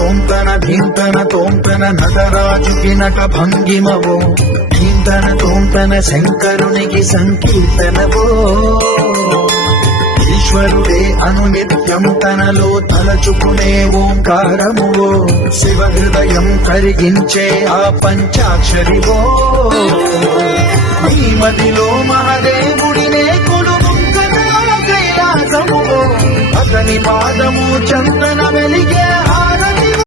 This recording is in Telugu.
తోంతన ధీంతన తోంతన నటరాజుకి నట భంగిమవో ధీంతన తోంతన శంకరునికి సంకీర్తనవో ఈశ్వరుడే అనునిత్యం తనలో తలచుకునే ఓంకారమువో శివ హృదయం కరిగించే ఆ పంచాక్షరివో ఈ మదిలో మహాదేవుడినే కొలుముంగన కైలాసమువో అతని పాదము చందన వెలిగే